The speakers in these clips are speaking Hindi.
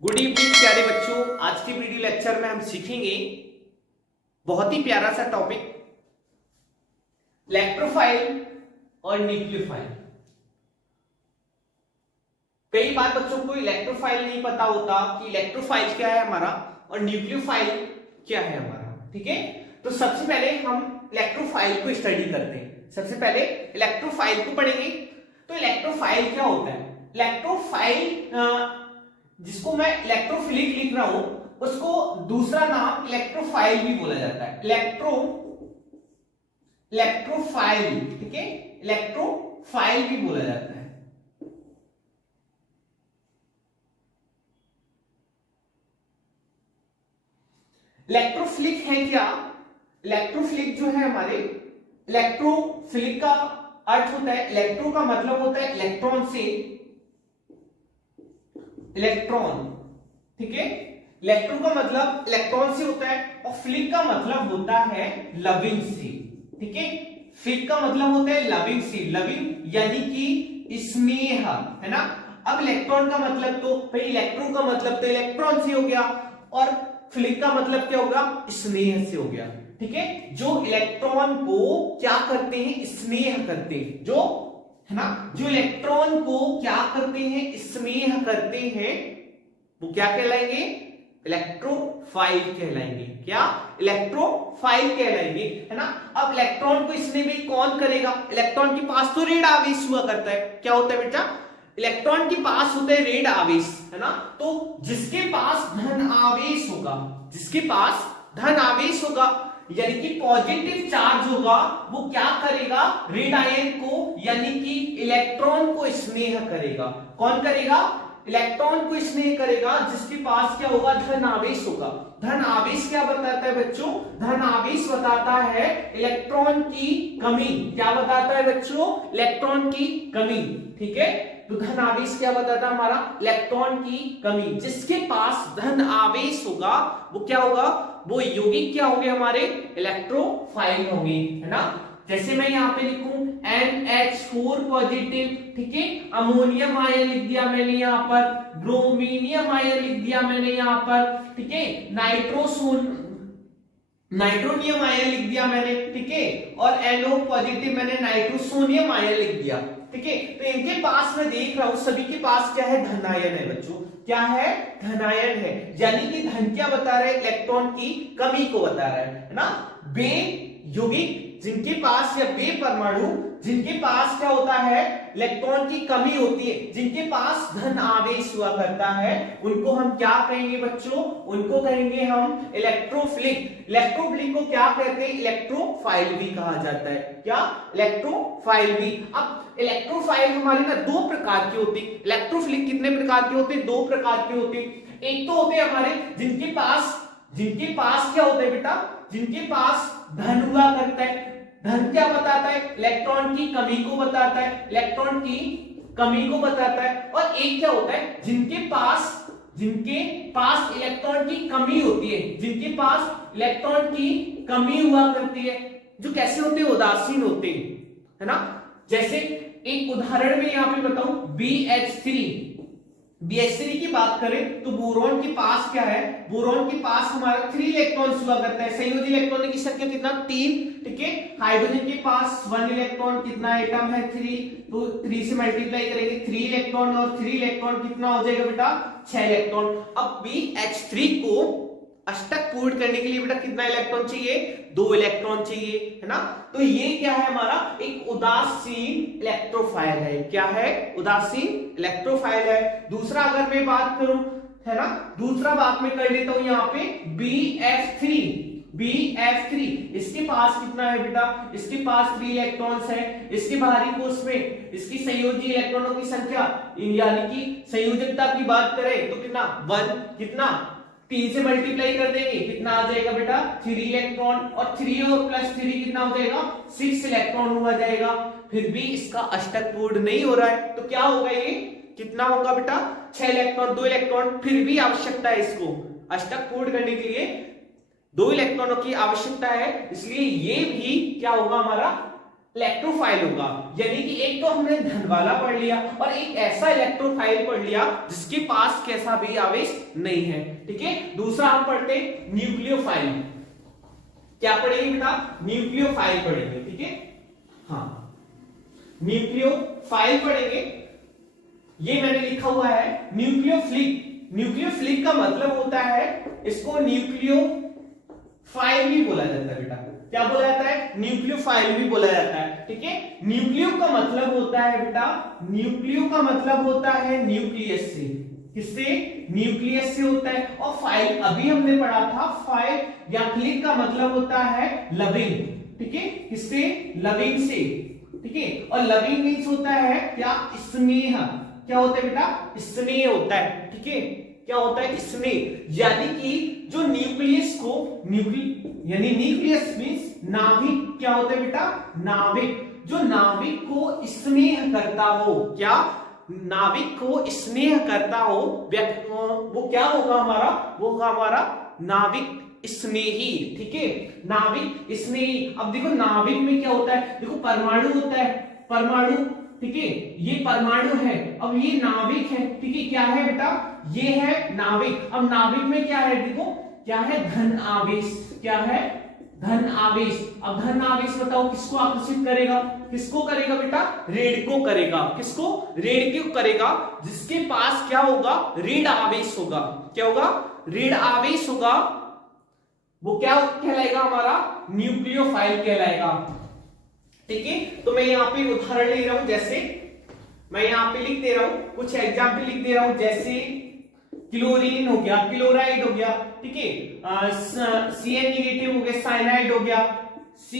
गुड इवनिंग प्यारे बच्चों। आज के वीडियो लेक्चर में हम सीखेंगे बहुत ही प्यारा सा टॉपिक इलेक्ट्रोफाइल और न्यूक्लियोफाइल। कई बार बच्चों को इलेक्ट्रोफाइल नहीं पता होता कि इलेक्ट्रोफाइल क्या है हमारा और न्यूक्लियोफाइल क्या है हमारा। ठीक है, तो सबसे पहले हम इलेक्ट्रोफाइल को स्टडी करते हैं। सबसे पहले इलेक्ट्रोफाइल को पढ़ेंगे। तो इलेक्ट्रोफाइल क्या होता है? इलेक्ट्रोफाइल जिसको मैं इलेक्ट्रोफिलिक लिख रहा हूं उसको दूसरा नाम इलेक्ट्रोफाइल भी बोला जाता है। इलेक्ट्रोफाइल, ठीक है, इलेक्ट्रोफाइल भी बोला जाता है। इलेक्ट्रोफिलिक है क्या? इलेक्ट्रोफिलिक जो है हमारे, इलेक्ट्रोफिलिक का अर्थ होता है, इलेक्ट्रो का मतलब होता है इलेक्ट्रॉन से, इलेक्ट्रॉन, ठीक है, इलेक्ट्रो का मतलब इलेक्ट्रॉन से होता है और फिलिक का मतलब होता है लविंग से। ठीक है, फिलिक का मतलब होता है लविंग से, लविंग यानी कि स्नेह, है ना। अब इलेक्ट्रॉन का मतलब तो भाई इलेक्ट्रो का मतलब तो इलेक्ट्रॉन से हो गया और फिलिक का मतलब क्या होगा? स्नेह से हो गया। ठीक है, जो इलेक्ट्रॉन को क्या करते हैं? स्नेह करते हैं, जो है ना, जो इलेक्ट्रॉन को क्या करते हैं? स्नेह करते हैं, वो क्या कहलाएंगे? इलेक्ट्रोफाइल कहलाएंगे। क्या? इलेक्ट्रोफाइल कहलाएंगे, है ना। अब इलेक्ट्रॉन को स्नेह भी कौन करेगा? इलेक्ट्रॉन के पास तो ऋण आवेश हुआ करता है। क्या होता है बेटा? इलेक्ट्रॉन के पास होता है ऋण आवेश, है ना। तो जिसके पास धन आवेश होगा, जिसके पास धन आवेश होगा यानी कि पॉजिटिव चार्ज होगा, वो क्या करेगा? ऋण आयन को यानी कि इलेक्ट्रॉन को स्नेह करेगा। कौन करेगा? इलेक्ट्रॉन को स्नेह करेगा जिसके पास क्या होगा? धन आवेश होगा। धन आवेश क्या बताता है बच्चों? धन आवेश बताता है इलेक्ट्रॉन की कमी। क्या बताता है बच्चों? इलेक्ट्रॉन की कमी। ठीक है, तो धन आवेश क्या बताता है हमारा? इलेक्ट्रॉन की कमी। जिसके पास धन आवेश होगा वो क्या होगा? वो यौगिक क्या होंगे हमारे? इलेक्ट्रोफाइल होंगे, है ना। जैसे मैं यहाँ पे लिखूं NH4 पॉजिटिव, ठीक है, अमोनियम आयन लिख दिया मैंने यहाँ पर, ब्रोमीनियम आयन लिख दिया मैंने यहाँ पर, ठीक है, नाइट्रोनियम आयन लिख दिया मैंने, ठीक है, और NO पॉजिटिव मैंने नाइट्रोसोनियम आयन लिख दिया। ठीक है, तो इनके पास मैं देख रहा हूं सभी के पास क्या है? धन आयन है बच्चों। क्या है? धन आयन है, यानी कि धन क्या बता रहा है? इलेक्ट्रॉन की कमी को बता रहा है ना। बे यौगिक जिनके पास या बे परमाणु जिनके पास क्या होता है? इलेक्ट्रॉन की कमी होती है, जिनके पास धन आवेश हुआ करता है, उनको हम क्या कहेंगे बच्चों? उनको कहेंगे हम इलेक्ट्रोफिलिक। इलेक्ट्रोफिलिक को क्या कहते हैं? इलेक्ट्रोफाइल भी कहा जाता है। क्या? इलेक्ट्रोफाइल भी। अब इलेक्ट्रोफाइल हमारे ना दो प्रकार की होती है। इलेक्ट्रोफिलिक कितने प्रकार के होते हैं? दो प्रकार के होते हैं। एक तो होते हैं हमारे जिनके पास क्या होता है बेटा? जिनके पास धन हुआ करता है। धन क्या बताता है? इलेक्ट्रॉन की कमी को बताता है, इलेक्ट्रॉन की कमी को बताता है। और एक क्या होता है? जिनके पास इलेक्ट्रॉन की कमी होती है, जिनके पास इलेक्ट्रॉन की कमी हुआ करती है, जो कैसे होते हैं? उदासीन होते हैं, है ना। जैसे एक उदाहरण में यहां पे बताऊं, BH3 की बात करें तो बोरॉन के पास क्या है? बोरॉन के पास हमारा 3 इलेक्ट्रॉन्स हुआ करता है। संयोजी इलेक्ट्रॉन की संख्या कितना? 3, ठीक है। हाइड्रोजन के पास 1 इलेक्ट्रॉन, कितना एटम है? 3, तो 3 से मल्टीप्लाई करेंगे, 3 इलेक्ट्रॉन और 3 इलेक्ट्रॉन कितना हो जाएगा बेटा? 6 इलेक्ट्रॉन। अब BH3 को अष्टक पूर्ण करने के लिए बेटा कितना इलेक्ट्रॉन चाहिए? 2 इलेक्ट्रॉन चाहिए, है ना। तो ये क्या है हमारा? एक उदासीन इलेक्ट्रोफाइल है। क्या है? उदासीन इलेक्ट्रोफाइल है। दूसरा अगर मैं बात करूं, है ना, दूसरा बात मैं कर लेता हूं यहाँ पे BF3, इसके पास कितना है बेटा? इसके पास 3 इलेक्ट्रॉन्स है। इसके बाहरी कोष में इसकी संयोजी इलेक्ट्रॉनों की संख्या यानी कि संयोजकता की बात करें तो कितना? 1, कितना? 3 से मल्टीप्लाई कर देंगे, कितना आ जाएगा बेटा? 3 इलेक्ट्रॉन, और 3 और +3 कितना हो जाएगा? 6 इलेक्ट्रॉन हुआ जाएगा। फिर भी इसका अष्टक पूर्ण नहीं हो रहा है, तो क्या होगा ये? कितना होगा बेटा? 6 इलेक्ट्रॉन, 2 इलेक्ट्रॉन। फिर भी आवश्यकता है इसको अष्टक पूर्ण करने के लिए 2 इलेक्ट्रॉनों की आवश्यकता है, इसलिए ये भी क्या होगा हमारा? इलेक्ट्रोफाइल होगा। यानी कि एक तो हमने धन वाला पढ़ लिया और एक ऐसा इलेक्ट्रोफाइल पढ़ लिया जिसके पास कैसा भी आवेश नहीं है। ठीक है, दूसरा हम पढ़ते न्यूक्लियोफाइल। क्या पढ़ेंगे बेटा? न्यूक्लियोफाइल पढ़ेंगे। ठीक है, हाँ, न्यूक्लियोफाइल पढ़ेंगे। ये मैंने लिखा हुआ है न्यूक्लियोफिलिक। न्यूक्लियोफिलिक का मतलब होता है, इसको न्यूक्लियोफाइल भी बोला जाता है बेटा। क्या बोला जाता है? न्यूक्लियोफाइल भी बोला जाता है। ठीक है, न्यूक्लियो का मतलब होता है बेटा, न्यूक्लियो का मतलब होता है न्यूक्लियस से। किससे? न्यूक्लियस से होता है। और फाइल अभी हमने पढ़ा था, फाइल या फिलिक का मतलब होता है लविंग। ठीक है, किससे? लविंग से। ठीक है, और लविंग मीन्स होता है क्या? स्नेह। क्या होता है बेटा? स्नेह होता है। ठीक है, क्या होता है? स्नेह। यानी कि जो न्यूक्लियस को यानी न्यूक्लियस मीन्स नाभिक। क्या होता है बेटा? नाभिक। जो नाभिक को स्नेह करता हो, क्या? नाभिक को स्नेह करता हो, वो क्या होगा हमारा? वो होगा हमारा नाभिक स्नेही। ठीक है, नाभिक स्नेही। अब देखो नाभिक में क्या होता है, देखो परमाणु होता है, परमाणु। ठीक है, ये परमाणु है, अब ये नाभिक है। ठीक है, क्या है बेटा? ये है नाभिक। अब नाभिक में क्या है? देखो क्या है? धन आवेश। क्या है? धन आवेश। अब धन आवेश बताओ किसको आकर्षित करेगा? किसको करेगा बेटा? ऋण को करेगा। किसको? ऋण को करेगा, जिसके पास क्या होगा? ऋण आवेश होगा। क्या होगा? ऋण आवेश होगा। वो क्या कहलाएगा? हमारा न्यूक्लियोफाइल कहलाएगा। ठीक है, तो मैं यहाँ पे उदाहरण ले रहा हूं, जैसे मैं यहाँ पे लिख दे रहा हूं, कुछ एग्जाम्पल लिख दे रहा हूं, जैसे क्लोरीन हो गया, क्लोराइड हो गया। ठीक है, Cn नेगेटिव हो गया, साइनाइड हो गया, C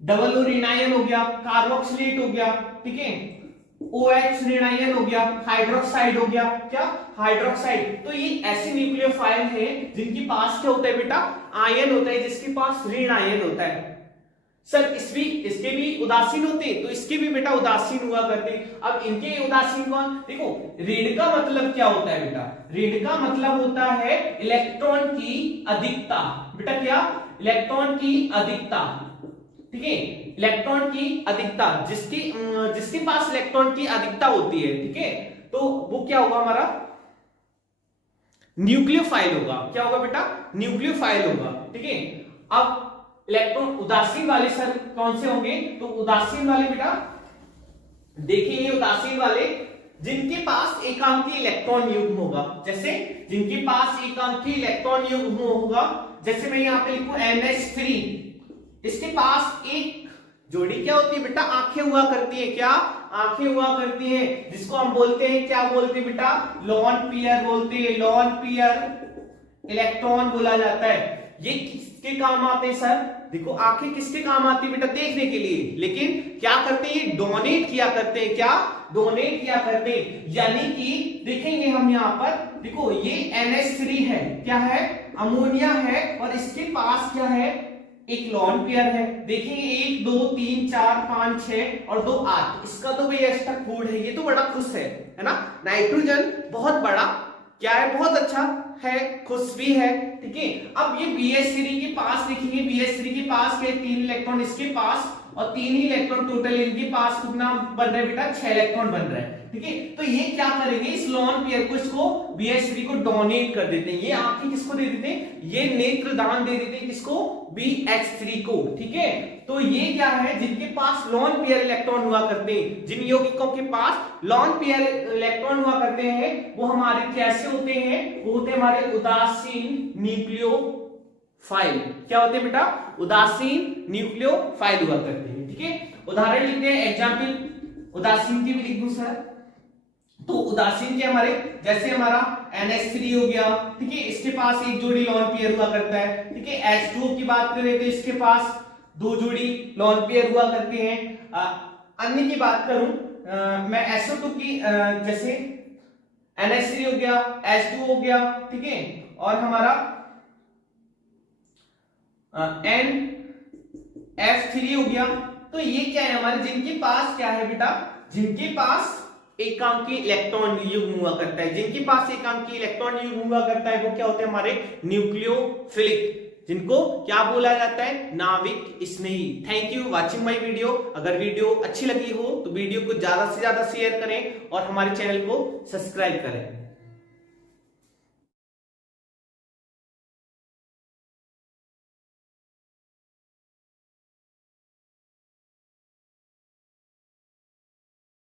डबल ओ ऋणायन हो गया, कार्बोक्सिलेट हो गया। ठीक है, OH ऋणायन हो गया, हाइड्रोक्साइड हो गया। क्या? हाइड्रोक्साइड। तो ये ऐसे न्यूक्लियोफाइल है जिनके पास क्या होता है बेटा? आयन होता है, जिसके पास ऋण आयन होता है। सर इसके भी उदासीन होते हैं, तो इसके भी बेटा उदासीन हुआ करते हैं। अब इनके उदासीन कौन? देखो ऋण का मतलब क्या होता है बेटा? ऋण का मतलब होता है इलेक्ट्रॉन की अधिकता। बेटा क्या? इलेक्ट्रॉन की अधिकता। ठीक है, इलेक्ट्रॉन की अधिकता, जिसके पास इलेक्ट्रॉन की अधिकता होती है। ठीक है, तो वो क्या होगा? हमारा न्यूक्लियोफाइल होगा। क्या होगा बेटा? न्यूक्लियोफाइल होगा। ठीक है, अब इलेक्ट्रॉन उदासीन वाले सर कौन से होंगे? तो उदासीन वाले बेटा देखिए, ये उदासीन वाले जिनके पास एकांकी इलेक्ट्रॉन युग्म होगा। जैसे जिनके पास एकांकी इलेक्ट्रॉन युग्म होगा, जैसे मैं यहाँ पे लिखूं NH3, इसके पास एक जोड़ी क्या होती है बेटा? आंखें हुआ करती है। क्या? आंखें हुआ करती है, जिसको हम बोलते हैं, क्या बोलते हैं बेटा? लोन पेयर बोलते हैं। लोन पेयर इलेक्ट्रॉन बोला जाता है। ये किसके काम आते हैं सर? देखो आंखें किसके काम आती है बेटा? देखने के लिए। लेकिन क्या करते हैं? ये डोनेट किया करते हैं। क्या? डोनेट किया करते हैं। यानी कि देखेंगे हम यहाँ पर, देखो ये NH3 है, क्या है? अमोनिया है, और इसके पास क्या है? एक लोन पेयर है। देखेंगे 1 2 3 4 5 6 और 2 8। इसका तो भाई एक्स्ट्रा फूड है, ये तो बड़ा खुश है ना? नाइट्रोजन बहुत बड़ा क्या है? बहुत अच्छा है, खुश भी है। ठीक है, अब ये BH3 के पास देखेंगे, BH3 के पास के 3 इलेक्ट्रॉन, इसके पास और 3 ही इलेक्ट्रॉन टोटल, इनके पास कितना बन रहा है बेटा? 6 इलेक्ट्रॉन बन रहा है। ठीक है, तो ये क्या करेंगे? इस लोन पेयर को, इसको BH3 को डोनेट कर देते हैं। ये आंखें किसको दे देते हैं? ये नेत्रदान दे देते हैं। किसको? BH3 को। ठीक है, तो ये क्या है? जिनके पास लोन पेयर इलेक्ट्रॉन हुआ करते हैं, जिन यौगिकों के पास लोन पेयर इलेक्ट्रॉन हुआ करते हैं, वो हमारे कैसे होते हैं? वो होते हैं हमारे उदासीन न्यूक्लियोफाइल। क्या होते हैं बेटा? उदासीन न्यूक्लियोफाइल हुआ करते हैं। ठीक है, उदाहरण लिखते हैं, एग्जाम्पल उदासीन की भी लिख दूं सर। तो उदासीन के हमारे, जैसे हमारा NH3 हो गया। ठीक है, इसके पास एक जोड़ी लोन पेयर हुआ करता है। ठीक है, H2O की बात करें तो इसके पास 2 जोड़ी लोन पेयर हुआ करते हैं। अन्य की बात करूं मैं SO2 की, जैसे NH3 हो गया, H2O हो गया। ठीक है, और हमारा NF3 हो गया। तो ये क्या है हमारे? जिनके पास क्या है बेटा? जिनके पास एकांकी इलेक्ट्रॉन युग्म हुआ करता है। जिनके पास एकांकी इलेक्ट्रॉन युग्म हुआ करता है वो क्या होते हैं? हमारे न्यूक्लियोफिलिक। जिनको क्या बोला जाता है, नाविक स्नेही। Thank you watching my video. अगर वीडियो अच्छी लगी हो तो वीडियो को ज्यादा से ज्यादा शेयर करें और हमारे चैनल को सब्सक्राइब करें।